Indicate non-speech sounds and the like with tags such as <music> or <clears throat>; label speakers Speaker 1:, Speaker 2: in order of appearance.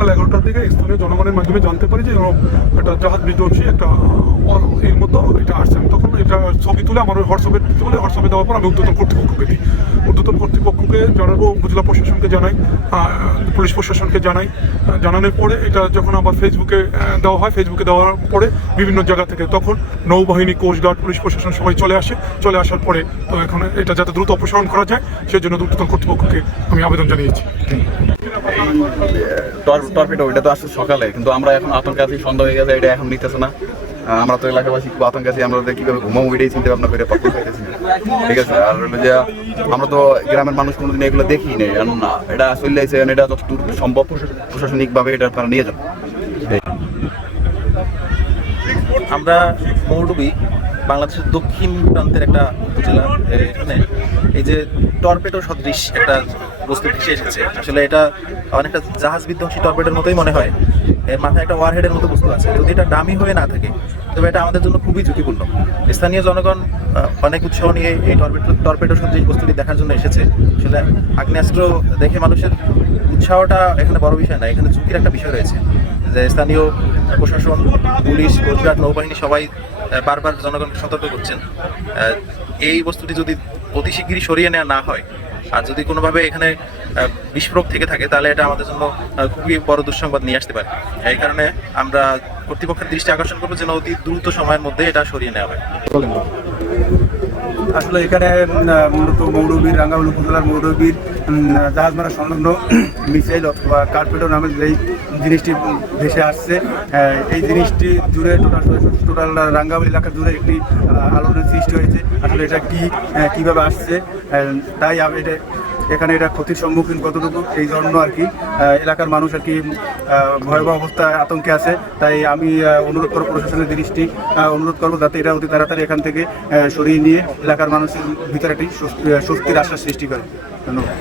Speaker 1: সকাল এগারোটার দিকে স্থানীয় জনগণের মাধ্যমে জানতে পারি যে এরকম একটা জাহাজ বিধ্বংসী একটা এর মতো এটা আসছে আমি তখন এটা ছবি তুলে আমার হোয়াটসঅ্যাপে তুলে হোয়াটসঅ্যাপে দেওয়ার পর আমি উদ্যোতন কর্তৃপক্ষকে দিই উদ্যোতন কর্তৃপক্ষকে জানাব উপজেলা প্রশাসনকে জানাই পুলিশ প্রশাসনকে জানাই জানানোর পরে এটা যখন আবার ফেসবুকে দেওয়া হয় ফেসবুকে দেওয়ার পরে বিভিন্ন জায়গা থেকে তখন নৌবাহিনী কোস্টগার্ড পুলিশ প্রশাসন সবাই চলে আসে চলে আসার পরে তো এখন এটা যাতে দ্রুত অপসারণ করা যায় সেজন্য উদ্যোতন কর্তৃপক্ষকে আমি আবেদন জানিয়েছি
Speaker 2: টর্পেডো এটা তো আসলে সকালে। কিন্তু আমরা এখন আতঙ্ক আছি সন্ধ্যা হয়ে গেছে, এটা এখন নিতেছে না। আমরা তো এলাকাবাসী খুব আতঙ্ক আছি আমরা কীভাবে ঘুমাবো এটাই চিন্তা ভাবনা করে পাত্র খাইতেছি ঠিক আছে? আর হলো যে, আমরা তো গ্রামের মানুষ কোনোদিন এগুলো দেখি নেই। কারণ এটা চলে এটা যতদূর সম্ভব প্রশাসনিকভাবে এটা তারা নিয়ে যান।
Speaker 3: আমরা মৌলবি বাংলাদেশের দক্ষিণ প্রান্তের একটা উপজেলা এখানে। এই যে টর্পেডো সদৃশ একটা বস্তু ভেসে এসেছে। আসলে এটা অনেকটা জাহাজ বিধ্বংসী টর্পেডোর মতোই মনে হয়। এর মাথায় একটা ওয়ারহেডের মতো বস্তু আছে। যদি এটা দামি হয়ে না থাকে, তবে এটা আমাদের জন্য খুবই ঝুঁকিপূর্ণ। স্থানীয় জনগণ অনেক উৎসাহ নিয়ে এই টর্পেডো টর্পেডো সদৃশ বস্তুটি দেখার জন্য এসেছে। আসলে আগ্নেয়াস্ত্র দেখে মানুষের উৎসাহটা এখানে বড় বিষয় না, এখানে ঝুঁকির একটা বিষয় রয়েছে। যে স্থানীয় প্রশাসন, পুলিশ কোস্টগার্ড নৌবাহিনী সবাই বারবার জনগণকে সতর্ক করছেন। এই বস্তুটি যদি অতি শিগগিরই সরিয়ে নেওয়া না হয়, আর যদি কোনোভাবে এখানে বিস্ফোরক থেকে থাকে, তাহলে এটা আমাদের জন্য খুবই বড় দুঃসংবাদ নিয়ে আসতে পারে। এই কারণে আমরা কর্তৃপক্ষের দৃষ্টি আকর্ষণ করব যেন অতি দ্রুত সময়ের মধ্যে এটা সরিয়ে নেওয়া হয়।
Speaker 4: আসলে এখানে মূলত মৌরবীর রাঙ্গাউল উপজেলার মৌরবীর উম, জাহাজ মারা সংলগ্ন <clears throat> মিসাইল অথবা কার্পেটো নামের যেই জিনিসটি ভেসে আসছে। এই জিনিসটি জুড়ে টোটাল টোটাল রাঙ্গাউল এলাকা জুড়ে একটি আলোচনা সৃষ্টি হয়েছে। আসলে এটা কি কীভাবে আসছে? তাই এটা এখানে এটা ক্ষতির সম্মুখীন কতটুকু এই জন্য আর কি এলাকার মানুষ আর কি ভয়াবহ অবস্থায় আতঙ্কে আছে। তাই আমি অনুরোধ করব প্রশাসনের দৃষ্টি অনুরোধ করব যাতে এটা অতি তাড়াতাড়ি এখান থেকে সরিয়ে নিয়ে এলাকার মানুষের ভিতরে একটি স্বস্তি- স্বস্তির আশ্বাস সৃষ্টি করে। ধন্যবাদ।